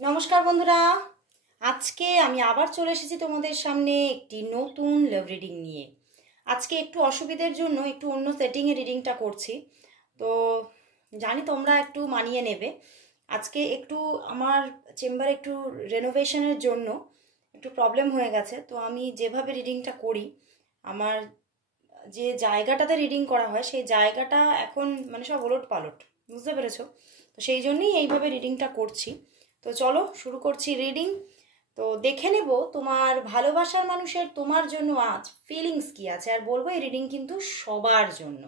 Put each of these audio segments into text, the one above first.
নমস্কার বন্ধুরা, আজকে আমি আবার চলে এসেছি তোমাদের সামনে একটি নতুন লাভ রিডিং নিয়ে। আজকে একটু অসুবিধার জন্য একটু অন্য সেটিংয়ে রিডিংটা করছি, তো জানি তোমরা একটু মানিয়ে নেবে। আজকে একটু আমার চেম্বারে একটু রেনোভেশনের জন্য একটু প্রবলেম হয়ে গেছে, তো আমি যেভাবে রিডিংটা করি, আমার যে জায়গাটাতে রিডিং করা হয় সেই জায়গাটা এখন মানে সব ওলট পালট, বুঝতে পেরেছো? তো সেই জন্যই এইভাবে রিডিংটা করছি। তো চলো শুরু করছি রিডিং। তো দেখে নেব তোমার ভালোবাসার মানুষের তোমার জন্য আজ ফিলিংস কি আছে। আর বলবো এই রিডিং কিন্তু সবার জন্য,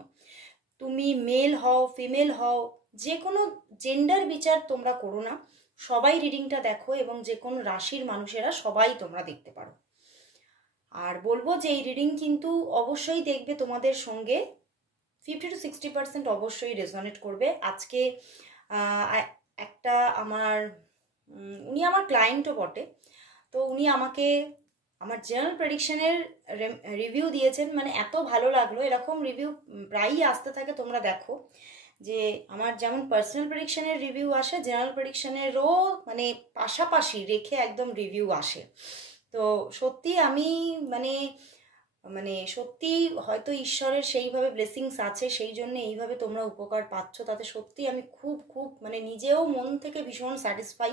তুমি মেল হও ফিমেল হও, যে কোনো জেন্ডার বিচার তোমরা করো না, সবাই রিডিংটা দেখো এবং যে কোনো রাশির মানুষেরা সবাই তোমরা দেখতে পারো। আর বলবো যে এই রিডিং কিন্তু অবশ্যই দেখবে তোমাদের সঙ্গে 50 to 60% অবশ্যই রেজনেট করবে। আজকে একটা আমার উনি আমার ক্লায়েন্টও বটে, তো উনি আমাকে আমার জেনারেল প্রেডিকশনের রিভিউ দিয়েছেন। মানে এত ভালো লাগলো, এরকম রিভিউ প্রায়ই আসতে থাকে, তোমরা দেখো যে আমার যেমন পার্সোনাল প্রেডিকশনের রিভিউ আসে, জেনারেল প্রেডিকশনেরও মানে পাশাপাশি রেখে একদম রিভিউ আসে। তো সত্যি আমি মানে মানে সত্যি হয়তো ঈশ্বরের সেইভাবে ব্লেসিংস আছে, সেই জন্য এইভাবে তোমরা উপকার পাচ্ছ, তাতে সত্যি আমি খুব খুব মানে নিজেও মন থেকে ভীষণ স্যাটিসফাই।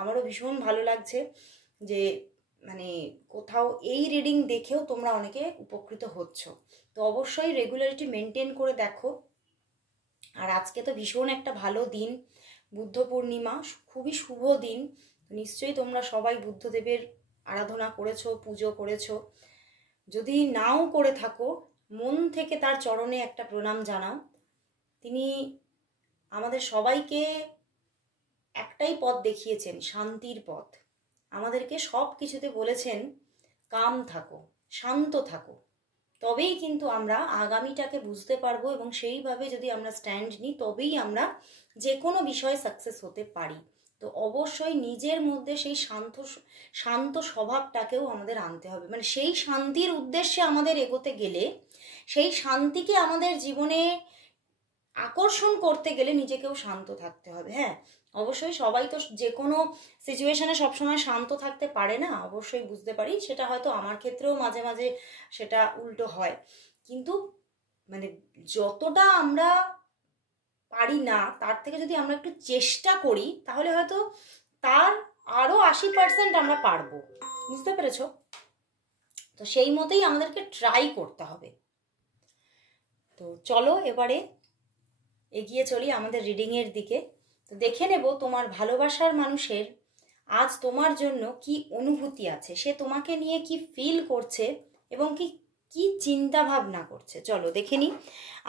আমারও ভীষণ ভালো লাগছে যে মানে কোথাও এই রিডিং দেখেও তোমরা অনেকে উপকৃত হচ্ছ। তো অবশ্যই রেগুলারিটি মেনটেন করে দেখো। আর আজকে তো ভীষণ একটা ভালো দিন, বুদ্ধ পূর্ণিমা, খুবই শুভ দিন। নিশ্চয়ই তোমরা সবাই বুদ্ধদেবের আরাধনা করেছো, পুজো করেছো। যদি নাও করে থাকো, মন থেকে তার চরণে একটা প্রণাম জানাও। তিনি আমাদের সবাইকে একটাই পথ দেখিয়েছেন, শান্তির পথ। আমাদেরকে সব কিছুতে বলেছেন কাম থাকো, শান্ত থাকো, তবেই কিন্তু আমরা আগামীটাকে বুঝতে পারবো এবং সেইভাবে যদি আমরা স্ট্যান্ড নিই তবেই আমরা যে কোনো বিষয়ে সাকসেস হতে পারি। তো অবশ্যই নিজের মধ্যে সেই শান্ত শান্ত স্বভাবটাকেও আমাদের আনতে হবে। মানে সেই শান্তির উদ্দেশ্যে আমাদের এগোতে গেলে, সেই শান্তিকে আমাদের জীবনে আকর্ষণ করতে গেলে নিজেকেও শান্ত থাকতে হবে। হ্যাঁ, অবশ্যই সবাই তো যে কোনো সিচুয়েশনে সবসময় শান্ত থাকতে পারে না, অবশ্যই বুঝতে পারি। সেটা হয়তো আমার ক্ষেত্রেও মাঝে মাঝে সেটা উল্টো হয়, কিন্তু মানে যতটা আমরা পারি না তার থেকে যদি আমরা একটু চেষ্টা করি তাহলে হয়তো তার আরও 80% আমরা পারবো, বুঝতে পেরেছো? তো সেই মতেই আমাদেরকে ট্রাই করতে হবে। তো চলো এবারে এগিয়ে চলি আমাদের রিডিংয়ের দিকে। তো দেখে নেব তোমার ভালোবাসার মানুষের আজ তোমার জন্য কি অনুভূতি আছে, সে তোমাকে নিয়ে কি ফিল করছে এবং কি কি চিন্তা ভাবনা করছে। চলো দেখে নিই।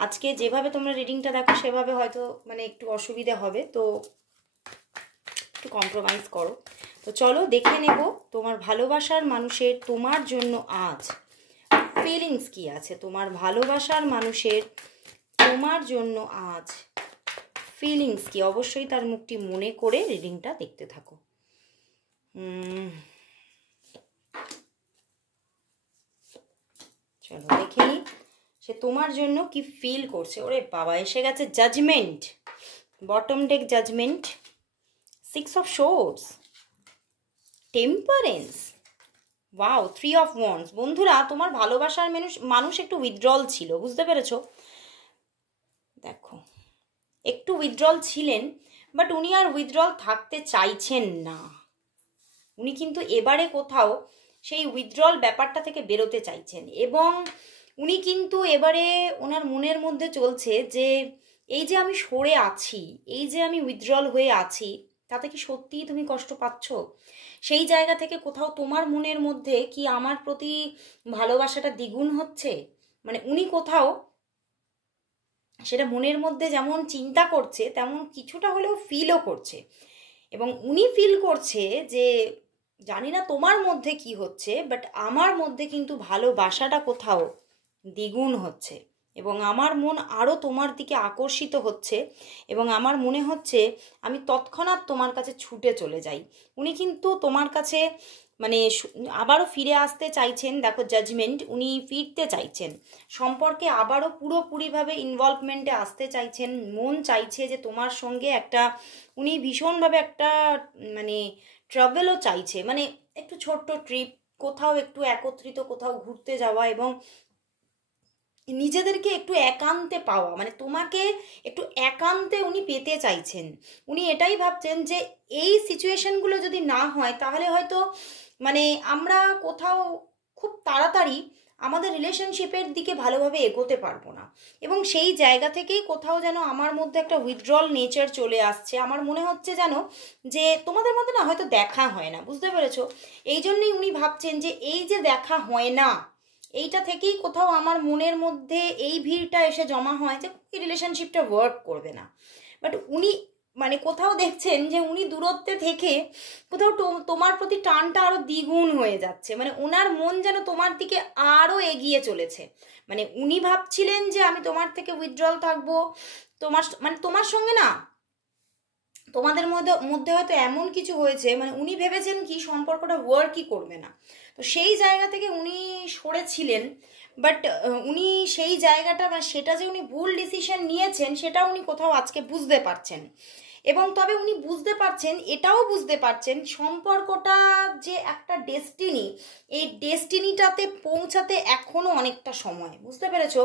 আজকে যেভাবে তোমরা রিডিংটা দেখো সেভাবে হয়তো মানে একটু অসুবিধা হবে, তো একটু কম্প্রোমাইজ করো। তো চলো দেখে নেব তোমার ভালোবাসার মানুষের তোমার জন্য আজ ফিলিংস কি আছে। তোমার ভালোবাসার মানুষের তোমার জন্য আজ ফিলিংস কি, অবশ্যই তার মুখটি মনে করে রিডিংটা দেখতে থাকো। চলো দেখে নিই সে তোমার জন্য কি ফিল করছে। ওরে বাবা, এসে গেছে judgement, bottom deck judgement, 6 of swords, temperance, wow, 3 of wands. বন্ধুরা, তোমার ভালোবাসার মানুষ একটু উইথড্রল ছিল, বুঝতে পেরেছো? দেখো, একটু উইথড্রল ছিলেন, বাট উনি আর উইথড্রল থাকতে চাইছেন না। উনি কিন্তু এবারে কোথাও সেই উইথড্রল ব্যাপারটা থেকে বেরোতে চাইছেন, এবং উনি কিন্তু এবারে ওনার মনের মধ্যে চলছে যে এই যে আমি সরে আছি, এই যে আমি উইথড্রল হয়ে আছি, তাতে কি সত্যিই তুমি কষ্ট পাচ্ছ? সেই জায়গা থেকে কোথাও তোমার মনের মধ্যে কি আমার প্রতি ভালোবাসাটা দ্বিগুণ হচ্ছে? মানে উনি কোথাও সেটা মনের মধ্যে যেমন চিন্তা করছে তেমন কিছুটা হলেও ফিলও করছে, এবং উনি ফিল করছে যে জানি না তোমার মধ্যে কি হচ্ছে, বাট আমার মধ্যে কিন্তু ভালোবাসাটা কোথাও দ্বিগুণ হচ্ছে, এবং আমার মন আরও তোমার দিকে আকর্ষিত হচ্ছে, এবং আমার মনে হচ্ছে আমি তৎক্ষণাৎ তোমার কাছে ছুটে চলে যাই। উনি কিন্তু তোমার কাছে মানে আবারও ফিরে আসতে চাইছেন। দেখো জাজমেন্ট, উনি ফিরতে চাইছেন সম্পর্কে, আবারও পুরোপুরিভাবে ইনভলভমেন্টে আসতে চাইছেন। মন চাইছে যে তোমার সঙ্গে একটা, উনি ভীষণভাবে একটা মানে ট্রাভেলও চাইছে, মানে একটু ছোট্ট ট্রিপ, কোথাও একটু একত্রিত কোথাও ঘুরতে যাওয়া এবং নিজেদেরকে একটু একান্তে পাওয়া, মানে তোমাকে একটু একান্তে উনি পেতে চাইছেন। উনি এটাই ভাবছেন যে এই সিচুয়েশনগুলো যদি না হয় তাহলে হয়তো মানে আমরা কোথাও খুব তাড়াতাড়ি আমাদের রিলেশনশিপের দিকে ভালোভাবে এগোতে পারবো না। এবং সেই জায়গা থেকেই কোথাও যেন আমার মধ্যে একটা উইথড্রল নেচার চলে আসছে। আমার মনে হচ্ছে যেন যে তোমাদের মধ্যে না হয়তো দেখা হয় না, বুঝতে পেরেছো? এই জন্যই উনি ভাবছেন যে এই যে দেখা হয় না, এইটা থেকেই কোথাও আমার মনের মধ্যে এই ভিড়টা এসে জমা হয় যে এই রিলেশনশিপটা ওয়ার্ক করবে না। বাট উনি মানে কোথাও দেখছেন যে উনি দূরত্বে থেকে কোথাও তোমার প্রতি টানটা আরো দ্বিগুণ হয়ে যাচ্ছে, মানে ওনার মন যেন তোমার দিকে আরো এগিয়ে চলেছে। মানে উনি ভাবছিলেন যে আমি তোমার থেকে উইথড্রল থাকবো, তোমার মানে তোমার সঙ্গে না, তোমাদের মধ্যে মধ্যে হয়তো এমন কিছু হয়েছে, মানে উনি ভেবেছেন কি সম্পর্কটা ওয়ার্কই করবে না, তো সেই জায়গা থেকে উনি সরেছিলেন। বাট উনি সেই জায়গাটা মানে সেটা যে উনি ভুল ডিসিশন নিয়েছেন সেটা উনি কোথাও আজকে বুঝতে পারছেন। এবং তবে উনি বুঝতে পারছেন, এটাও বুঝতে পারছেন সম্পর্কটা যে একটা ডেস্টিনি, এই ডেস্টিনিটাতে পৌঁছাতে এখনো অনেকটা সময়, বুঝতে পেরেছো?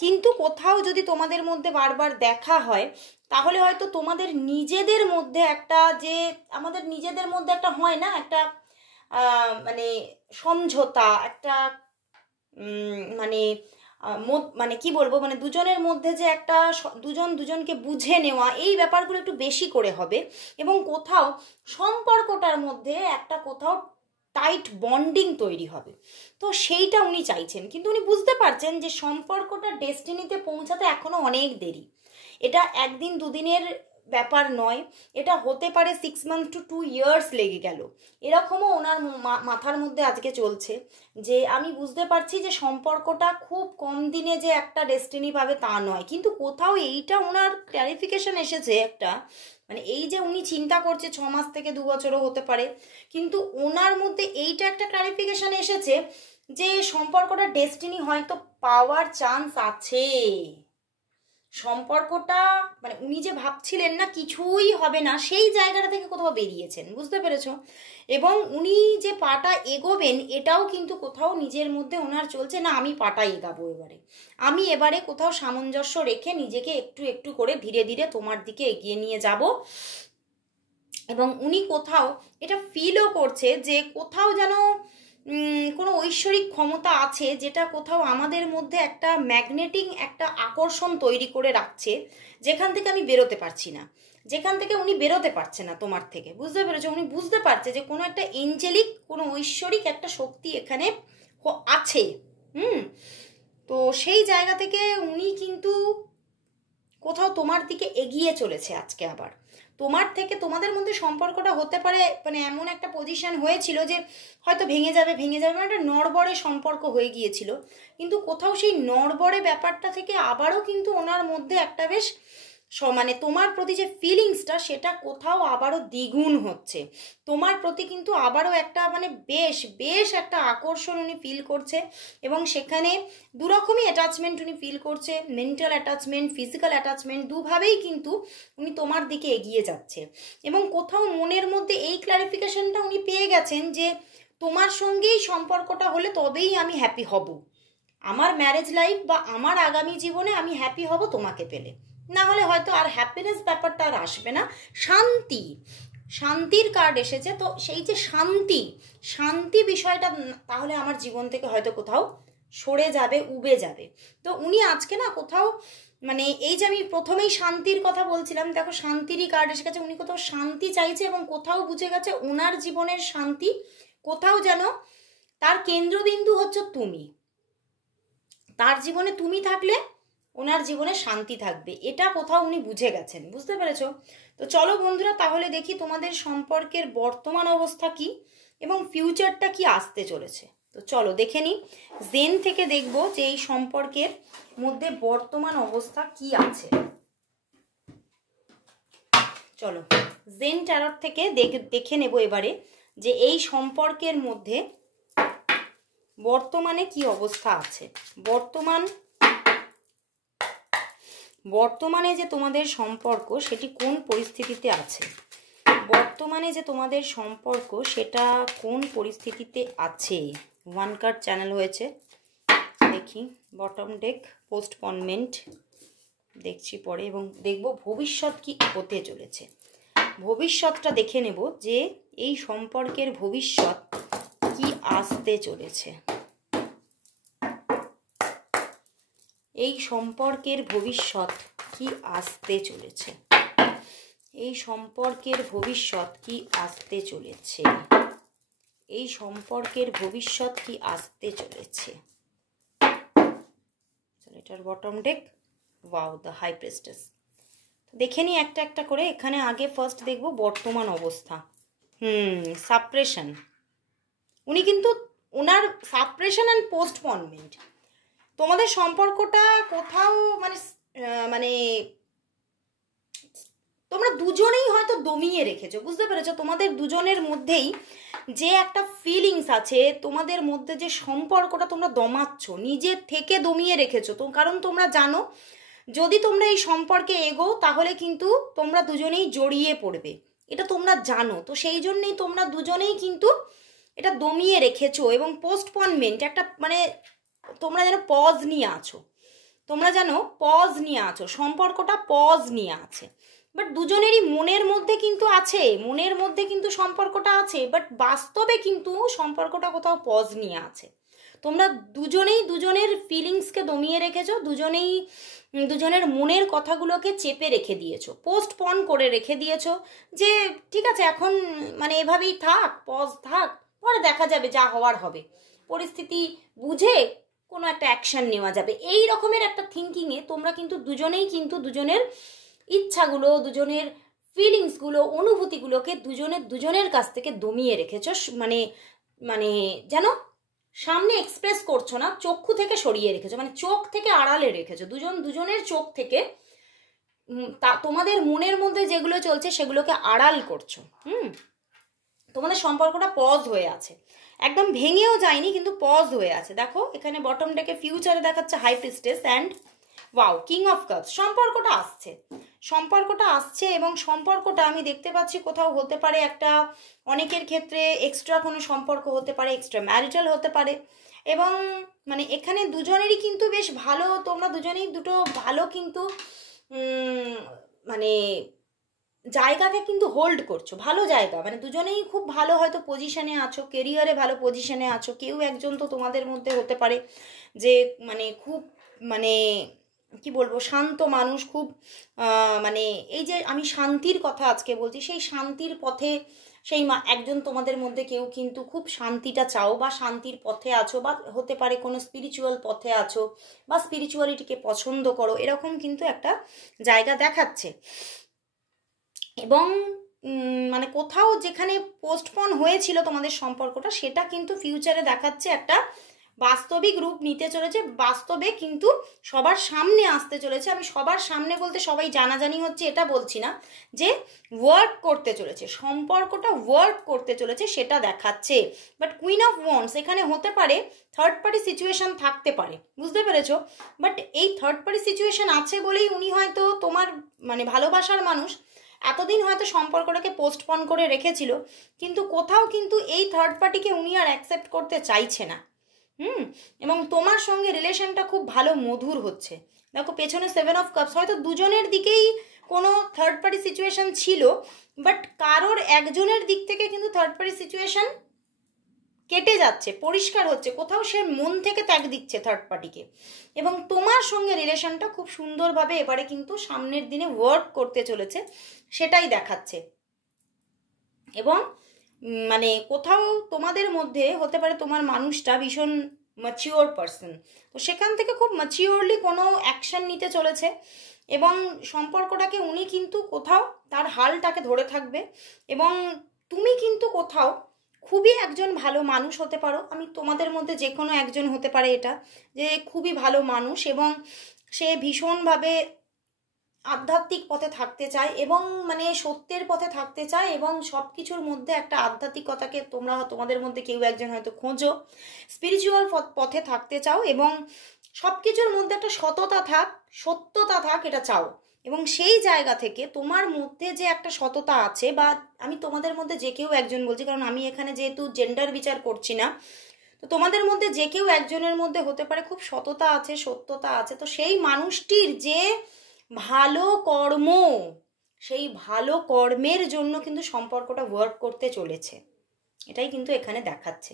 কিন্তু কোথাও যদি তোমাদের মধ্যে বারবার দেখা হয় তাহলে হয়তো তোমাদের নিজেদের মধ্যে একটা, যে আমাদের নিজেদের মধ্যে একটা হয় না একটা মানে সমঝোতা, একটা মানে মানে কি বলবো, মানে দুজনের মধ্যে যে একটা দুজন দুজনকে বুঝে নেওয়া, এই ব্যাপারগুলো একটু বেশি করে হবে। এবং কোথাও সম্পর্কটার মধ্যে একটা কোথাও টাইট বন্ডিং তৈরি হবে। তো সেইটা উনি চাইছেন, কিন্তু উনি বুঝতে পারছেন যে সম্পর্কটা ডেস্টিনিতে পৌঁছাতে এখনো অনেক দেরি। এটা একদিন দুদিনের ব্যাপার নয়, এটা হতে পারে 6 months to 2 years লেগে গেল, এরকমও ওনার মাথার মধ্যে আজকে চলছে। যে আমি বুঝতে পারছি যে সম্পর্কটা খুব কম দিনে যে একটা ডেস্টিনি পাবে তা নয়, কিন্তু কোথাও এইটা ওনার ক্ল্যারিফিকেশন এসেছে একটা, মানে এই যে উনি চিন্তা করছে 6 মাস থেকে 2 বছরও হতে পারে, কিন্তু ওনার মধ্যে এইটা একটা ক্ল্যারিফিকেশন এসেছে যে সম্পর্কটা ডেস্টিনি হয়তো পাওয়ার চান্স আছে। সম্পর্কটা মানে উনি যে ভাবছিলেন না কিছুই হবে না, সেই জায়গাটা থেকে কোথাও বেরিয়েছেন, বুঝতে পেরেছো? এবং উনি যে পাটা এগোবেন এটাও কিন্তু কোথাও নিজের মধ্যে ওনার চলছে, না আমি পাটা এগাবো এবারে, আমি এবারে কোথাও সামঞ্জস্য রেখে নিজেকে একটু একটু করে ধীরে ধীরে তোমার দিকে এগিয়ে নিয়ে যাব। এবং উনি কোথাও এটা ফিলও করছে যে কোথাও যেন কোনো ঐশ্বরিক ক্ষমতা আছে যেটা কোথাও আমাদের মধ্যে একটা ম্যাগনেটিং একটা আকর্ষণ তৈরি করে রাখছে, যেখান থেকে আমি বেরোতে পারছি না, যেখান থেকে উনি বেরোতে পারছে না তোমার থেকে, বুঝতে পেরেছো? উনি বুঝতে পারছে যে কোনো একটা এঞ্জেলিক, কোনো ঐশ্বরিক একটা শক্তি এখানে আছে। তো সেই জায়গা থেকে উনি কিন্তু কোথাও তোমার দিকে এগিয়ে চলেছে আজকে আবার। তোমার থেকে তোমাদের মধ্যে সম্পর্কটা হতে পারে মানে এমন একটা পজিশন হয়েছিল যে হয়তো ভেঙে যাবে মানে একটা নড়বড়ে সম্পর্ক হয়ে গিয়েছিল, কিন্তু কোথাও সেই নড়বড়ে ব্যাপারটা থেকে আবারও কিন্তু ওনার মধ্যে একটা বেশ মানে তোমার প্রতি যে ফিলিংসটা সেটা কোথাও আবারও দ্বিগুণ হচ্ছে, তোমার প্রতি কিন্তু আবারও একটা মানে বেশ বেশ একটা আকর্ষণ উনি ফিল করছে। এবং সেখানে দুরকমই অ্যাটাচমেন্ট উনি ফিল করছে, মেন্টাল অ্যাটাচমেন্ট, ফিজিক্যাল অ্যাটাচমেন্ট, দুভাবেই কিন্তু উনি তোমার দিকে এগিয়ে যাচ্ছে। এবং কোথাও মনের মধ্যে এই ক্লারিফিকেশনটা উনি পেয়ে গেছেন যে তোমার সঙ্গেই সম্পর্কটা হলে তবেই আমি হ্যাপি হব, আমার ম্যারেজ লাইফ বা আমার আগামী জীবনে আমি হ্যাপি হব তোমাকে পেলে, না হলে হয়তো আর হ্যাপিনেস ব্যাপারটা আর আসবে না। শান্তি, শান্তির কার্ড এসেছে, তো সেই যে শান্তি, শান্তি বিষয়টা তাহলে আমার জীবন থেকে হয়তো কোথাও সরে যাবে, উবে যাবে। তো উনি আজকে না কোথাও মানে এই যে আমি প্রথমেই শান্তির কথা বলছিলাম, দেখো শান্তিরই কার্ড এসে গেছে, উনি কোথাও শান্তি চাইছে এবং কোথাও বুঝে গেছে ওনার জীবনের শান্তি কোথাও যেন তার কেন্দ্রবিন্দু হচ্ছে তুমি, তার জীবনে তুমি থাকলে ওনার জীবনে শান্তি থাকবে, এটা কোথাও উনি বুঝে গেছেন, বুঝতে পেরেছো? তো চলো বন্ধুরা তাহলে দেখি তোমাদের সম্পর্কের বর্তমান অবস্থা কি এবং ফিউচারটা কি আসতে চলেছে। তো চলো দেখে নিই, জেন থেকে দেখবো যে এই সম্পর্কের মধ্যে বর্তমান অবস্থা কি আছে। চলো জেন ট্যারট থেকে দেখে নেবো এবারে যে এই সম্পর্কের মধ্যে বর্তমানে কি অবস্থা আছে, বর্তমানে যে তোমাদের সম্পর্ক সেটি কোন পরিস্থিতিতে আছে, বর্তমানে যে তোমাদের সম্পর্ক সেটা কোন পরিস্থিতিতে আছে। ওয়ান কার্ড চ্যানেল হয়েছে, দেখি বটম ডেক পোস্টপনমেন্ট দেখছি পরে, এবং দেখব ভবিষ্যৎ কি হতে চলেছে। ভবিষ্যৎটা দেখে নেব যে এই সম্পর্কের ভবিষ্যৎ কি আসতে চলেছে, এই সম্পর্কের ভবিষ্যৎ কি আসতে চলেছে, এই সম্পর্কের ভবিষ্যৎ কি আসতে চলেছে, এই সম্পর্কের ভবিষ্যৎ কি আসতে চলেছে। এটার bottom deck, wow, the high priestess. দেখে নিই একটা একটা করে। এখানে আগে ফার্স্ট দেখব বর্তমান অবস্থা। সাপ্রেশন, উনি কিন্তু ওনার সাপ্রেশন অ্যান্ড পোস্টপনমেন্ট, তোমাদের সম্পর্কটা কোথাও মানে তোমরা দুজনেই হয়তো দমিয়ে রেখেছো, বুঝতে পেরেছো? তোমাদের দুজনের মধ্যেই যে একটা ফিলিংস আছে, তোমাদের মধ্যে যে সম্পর্কটা তোমরা দমাচ্ছ, নিজের থেকে দমিয়ে রেখেছো তো, কারণ তোমরা জানো যদি তোমরা এই সম্পর্কে এগোও তাহলে কিন্তু তোমরা দুজনেই জড়িয়ে পড়বে, এটা তোমরা জানো। তো সেই জন্যেই তোমরা দুজনেই কিন্তু এটা দমিয়ে রেখেছো, এবং পোস্টপনমেন্ট একটা তোমরা যেন পজ নিয়ে আছো, সম্পর্কটা পজ নিয়ে আছে। বাট দুজনেরই মনের মধ্যে কিন্তু সম্পর্কটা আছে, বাট বাস্তবে কিন্তু সম্পর্কটা কোথাও পজ নিয়ে আছে। তোমরা দুজনেই দুজনের ফিলিংসকে দমিয়ে রেখেছো, দুজনেই দুজনের মনের কথাগুলোকে চেপে রেখে দিয়েছো, পোস্টপন করে রেখে দিয়েছো, যে ঠিক আছে এখন এভাবেই থাক, পজ থাক, পরে দেখা যাবে, যা হওয়ার হবে, পরিস্থিতি বুঝে কোনো একটা অ্যাকশন নেওয়া যাবে। এই রকমের একটা থিঙ্কিংয়ে তোমরা কিন্তু দুজনেই দুজনের ইচ্ছাগুলো, দুজনের ফিলিংসগুলো, অনুভূতিগুলোকে দুজনের কাছ থেকে দমিয়ে রেখেছো, যেন সামনে এক্সপ্রেস করছো না, চক্ষু থেকে সরিয়ে রেখেছো, চোখ থেকে আড়ালে রেখেছো, দুজনের চোখ থেকে তোমাদের মনের মধ্যে যেগুলো চলছে সেগুলোকে আড়াল করছো। তোমাদের সম্পর্কটা পজ হয়ে আছে, একদম ভেঙেও যায়নি, কিন্তু পজ হয়ে আছে। দেখো এখানে বটম ডেকে ফিউচারে দেখাচ্ছে high priestess and wow, king of cups. সম্পর্কটা আসছে এবং সম্পর্কটা আমি দেখতে পাচ্ছি কোথাও হতে পারে একটা, অনেকের ক্ষেত্রে এক্সট্রা কোনো সম্পর্ক হতে পারে, এক্সট্রা ম্যারিটাল হতে পারে, এবং এখানে দুজনেরই কিন্তু বেশ ভালো, তোমরা দুজনেই দুটো ভালো কিন্তু জায়গাকে কিন্তু হোল্ড করছো, ভালো জায়গা, দুজনেই খুব ভালো হয়তো পজিশনে আছো, কেরিয়ারে ভালো পজিশনে আছো। কেউ একজন তো তোমাদের মধ্যে হতে পারে যে খুব কি বলবো, শান্ত মানুষ, খুব এই যে আমি শান্তির কথা আজকে বলছি, সেই শান্তির পথে একজন তোমাদের মধ্যে কেউ কিন্তু খুব শান্তিটা চাও, বা শান্তির পথে আছো, বা হতে পারে কোনো স্পিরিচুয়াল পথে আছো, বা স্পিরিচুয়ালিটিকে পছন্দ করো, এরকম কিন্তু একটা জায়গা দেখাচ্ছে। এবং কোথাও যেখানে পোস্টপন হয়েছিল তোমাদের সম্পর্কটা, সেটা কিন্তু ফিউচারে দেখাচ্ছে একটা বাস্তবিক রূপ নিতে চলেছে, বাস্তবে কিন্তু সবার সামনে আসতে চলেছে। আমি সবার সামনে বলতে সবাই জানাজানি হচ্ছে এটা বলছি না, যে ওয়ার্ক করতে চলেছে, সম্পর্কটা ওয়ার্ক করতে চলেছে সেটা দেখাচ্ছে। বাট কুইন অফ ওয়ান্ডস এখানে হতে পারে থার্ড পার্টি সিচুয়েশন থাকতে পারে, বুঝতে পেরেছো? বাট এই থার্ড পার্টি সিচুয়েশন আছে বলেই উনি হয়তো তোমার ভালোবাসার মানুষ এতদিন হয়তো সম্পর্কটাকে পোস্টপন করে রেখেছিল, কিন্তু কোথাও কিন্তু এই থার্ড পার্টিকে উনি আর অ্যাকসেপ্ট করতে চাইছে না। এবং তোমার সঙ্গে রিলেশনটা খুব ভালো মধুর হচ্ছে। দেখো পেছনে 7 অফ কাপস, হয়তো দুজনের দিকেই কোনো থার্ড পার্টি সিচুয়েশন ছিল, বাট কারোর একজনের দিক থেকে কিন্তু থার্ড পার্টি সিচুয়েশন কেটে যাচ্ছে, পরিষ্কার হচ্ছে, কোথাও সে মন থেকে ত্যাগ দিচ্ছে থার্ড পার্টিকে, এবং তোমার সঙ্গে রিলেশনটা খুব সুন্দরভাবে এবারে কিন্তু সামনের দিনে ওয়ার্ক করতে চলেছে, সেটাই দেখাচ্ছে। এবং কোথাও তোমাদের মধ্যে হতে পারে তোমার মানুষটা ভীষণ ম্যাচিওর পারসন, তো সেখান থেকে খুব ম্যাচিওরলি কোনো অ্যাকশন নিতে চলেছে, এবং সম্পর্কটাকে উনি কিন্তু কোথাও তার হালটাকে ধরে থাকবে, এবং তুমি কিন্তু কোথাও খুবই একজন ভালো মানুষ হতে পারো। আমি তোমাদের মধ্যে যে কোনো একজন হতে পারে এটা, যে খুবই ভালো মানুষ, এবং সে ভীষণভাবে আধ্যাত্মিক পথে থাকতে চায় এবং মানে সত্যের পথে থাকতে চায় এবং সব কিছুর মধ্যে একটা আধ্যাত্মিকতাকে তোমরা তোমাদের মধ্যে কেউ একজন হয়তো খোঁজো, স্পিরিচুয়াল পথে থাকতে চাও এবং সব কিছুর মধ্যে একটা সত্যতা থাক এটা চাও। এবং সেই জায়গা থেকে তোমার মধ্যে যে একটা সততা আছে, বা আমি তোমাদের মধ্যে যে কেউ একজন বলছি, কারণ আমি এখানে যেহেতু জেন্ডার বিচার করছি না, তো তোমাদের মধ্যে যে কেউ একজনের মধ্যে হতে পারে খুব সততা আছে, সত্যতা আছে। তো সেই মানুষটির যে ভালো কর্ম, সেই ভালো কর্মের জন্য কিন্তু সম্পর্কটা ওয়ার্ক করতে চলেছে, এটাই কিন্তু এখানে দেখাচ্ছে।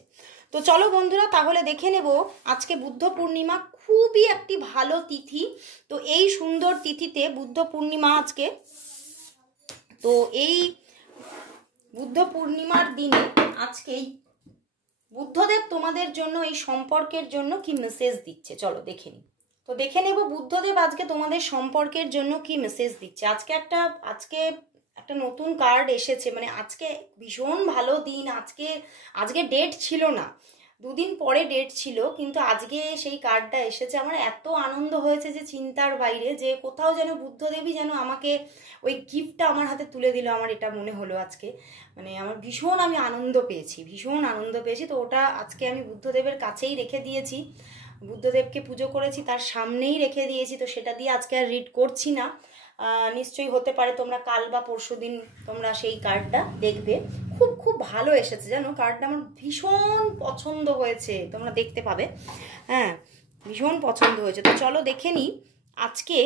তো চলো বন্ধুরা, তাহলে দেখে নেব আজকে বুদ্ধ পূর্ণিমা, খুবই একটি ভালো তিথি। তো এই সুন্দর তিথিতে বুদ্ধ পূর্ণিমা আজকে, তো এই বুদ্ধ পূর্ণিমার দিনে আজকেই বুদ্ধদেব তোমাদের জন্য এই সম্পর্কের জন্য কি মেসেজ দিচ্ছে, চলো দেখে নিই। তো দেখে নেব বুদ্ধদেব আজকে তোমাদের সম্পর্কের জন্য কি মেসেজ দিচ্ছে। আজকে একটা নতুন কার্ড এসেছে, মানে আজকে ভীষণ ভালো দিন। আজকে ডেট ছিল না, দুদিন পরে ডেট ছিল, কিন্তু আজকে সেই কার্ডটা এসেছে। আমার এত আনন্দ হয়েছে যে চিন্তার বাইরে, যে কোথাও যেন বুদ্ধদেবী যেন আমাকে ওই গিফটটা আমার হাতে তুলে দিল, আমার এটা মনে হলো আজকে। মানে আমার আমি ভীষণ আনন্দ পেয়েছি। তো ওটা আজকে আমি বুদ্ধদেবের কাছেই রেখে দিয়েছি, বুদ্ধদেবকে পুজো করেছি, তার সামনেই রেখে দিয়েছি। তো সেটা দিয়ে আজকে আর রিড করছি না। নিশ্চয়ই হতে পারে তোমরা কাল বা পরশু দিন তোমরা সেই কার্ডটা দেখবে। খুব ভালো এসেছে জানো, কার্ডটা আমার ভীষণ পছন্দ হয়েছে, তোমরা দেখতে পাবে। হ্যাঁ, ভীষণ পছন্দ হয়েছে। তো চলো দেখে নিই আজকে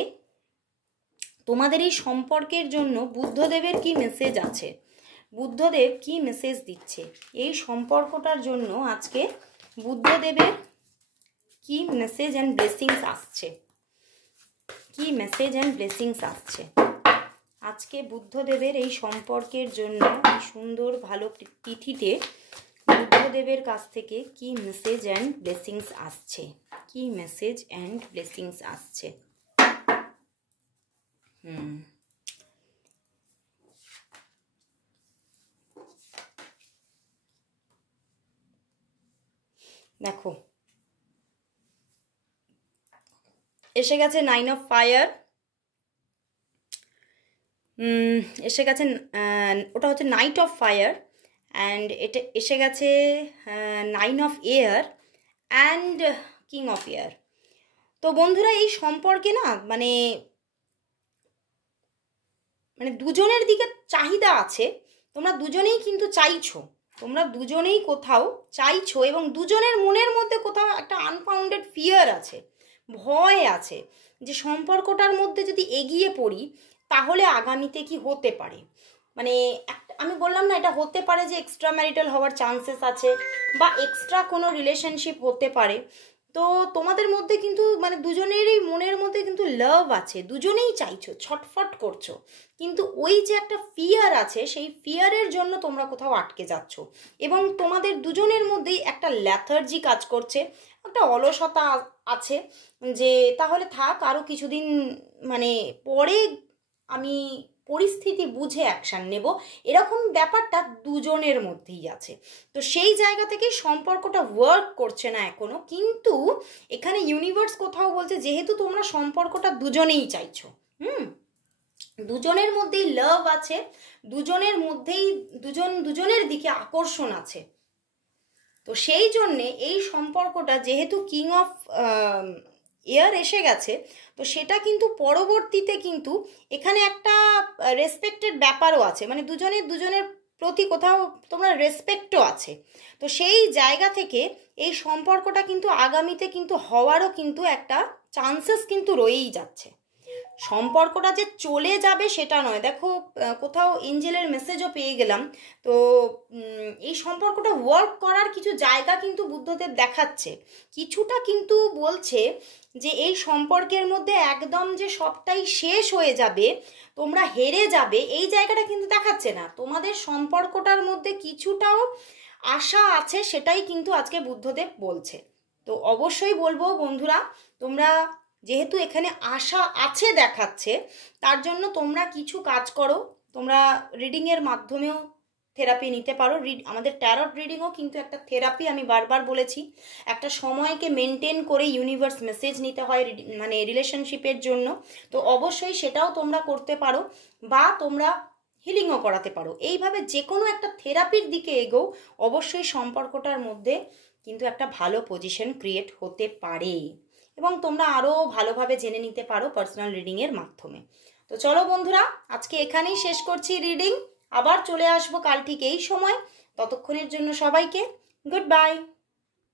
তোমাদের এই সম্পর্কের জন্য বুদ্ধদেবের কি মেসেজ আছে, বুদ্ধদেব কি মেসেজ দিচ্ছে এই সম্পর্কটার জন্য। আজকে বুদ্ধদেবের কি মেসেজ অ্যান্ড ব্লেসিংস আসছে, কি মেসেজ অ্যান্ড ব্লেসিংস আসছে আজকে বুদ্ধদেবের এই সম্পর্কের জন্য। এই সুন্দর ভালো তিথিতে বুদ্ধদেবের কাছ থেকে কি মেসেজ অ্যান্ড ব্লেসিংস আসছে, কি মেসেজ অ্যান্ড ব্লেসিংস আসছে। দেখো এসে গেছে 9 অফ ফায়ার, এসে গেছে, ওটা হচ্ছে নাইট অফ ফায়ার, অ্যান্ড এটা এসে গেছে 9 of air and king of air. তো বন্ধুরা এই সম্পর্কে না মানে দুজনের দিকে চাহিদা আছে, তোমরা দুজনেই কিন্তু চাইছো, তোমরা দুজনেই কোথাও চাইছো, এবং দুজনের মনের মধ্যে কোথাও একটা আনফাউন্ডেড ফিয়ার আছে, ভয় আছে, যে সম্পর্কটার মধ্যে যদি এগিয়ে পড়ি তাহলে আগামীতে কি হতে পারে। মানে আমি বললাম না, এটা হতে পারে যে এক্সট্রা ম্যারিটাল হওয়ার চান্সেস আছে, বা এক্সট্রা কোনো রিলেশনশিপ হতে পারে। তো তোমাদের মধ্যে কিন্তু মানে দুজনেরই মনের মধ্যে কিন্তু লাভ আছে, দুজনেই চাইছো, ছটফট করছো, কিন্তু ওই যে একটা ফিয়ার আছে, সেই ফিয়ারের জন্য তোমরা কোথাও আটকে যাচ্ছ, এবং তোমাদের দুজনের মধ্যেই একটা ল্যাথার্জি কাজ করছে, একটা অলসতা আছে, যে তাহলে থাক আরও কিছুদিন, মানে পরে আমি পরিস্থিতি বুঝে অ্যাকশান নেব, এরকম ব্যাপারটা দুজনের মধ্যেই আছে। তো সেই জায়গা থেকেই সম্পর্কটা ওয়ার্ক করছে না এখনো, কিন্তু এখানে ইউনিভার্স কোথাও বলছে যেহেতু তোমরা সম্পর্কটা দুজনেই চাইছো, দুজনের মধ্যেই লাভ আছে, দুজনের মধ্যেই দুজনের দিকে আকর্ষণ আছে। তো সেই জন্যে এই সম্পর্কটা যেহেতু কিং অফ এয়ার এসে গেছে, তো সেটা কিন্তু পরবর্তীতে কিন্তু এখানে একটা রেসপেক্টেড ব্যাপারও আছে, মানে দুজনের প্রতি কোথাও তোমরা রেসপেক্টও আছে। তো সেই জায়গা থেকে এই সম্পর্কটা কিন্তু আগামীতে কিন্তু হওয়ারও কিন্তু একটা চান্সেস কিন্তু রয়েই যাচ্ছে। সম্পর্কটা যে চলে যাবে সেটা নয়, দেখো কোথাও এঞ্জেলের মেসেজও পেয়ে গেলাম। তো এই সম্পর্কটা ওয়ার্ক করার কিছু জায়গা কিন্তু বুদ্ধদেব দেখাচ্ছে, কিছুটা কিন্তু বলছে যে এই সম্পর্কের মধ্যে একদম যে সবটাই শেষ হয়ে যাবে, তোমরা হেরে যাবে, এই জায়গাটা কিন্তু দেখাচ্ছে না। তোমাদের সম্পর্কটার মধ্যে কিছুটাও আশা আছে, সেটাই কিন্তু আজকে বুদ্ধদেব বলছে। তো অবশ্যই বলবো বন্ধুরা, তোমরা যেহেতু এখানে আশা আছে দেখাচ্ছে, তার জন্য তোমরা কিছু কাজ করো, তোমরা রিডিংয়ের মাধ্যমেও থেরাপি নিতে পারো। আমাদের ট্যারট রিডিংও কিন্তু একটা থেরাপি, আমি বারবার বলেছি। একটা সময়কে মেনটেন করে ইউনিভার্স মেসেজ নিতে হয় মানে রিলেশনশিপের জন্য। তো অবশ্যই সেটাও তোমরা করতে পারো, বা তোমরা হিলিংও করাতে পারো। এইভাবে যে কোনো একটা থেরাপির দিকে এগোও, অবশ্যই সম্পর্কটার মধ্যে কিন্তু একটা ভালো পজিশন ক্রিয়েট হতে পারে, এবং তোমরা আরও ভালোভাবে জেনে নিতে পারো পার্সোনাল রিডিংয়ের মাধ্যমে। তো চলো বন্ধুরা, আজকে এখানেই শেষ করছি রিডিং। আবার চলে আসবো কাল ঠিক এই সময়। ততক্ষণের জন্য সবাইকে গুড বাই।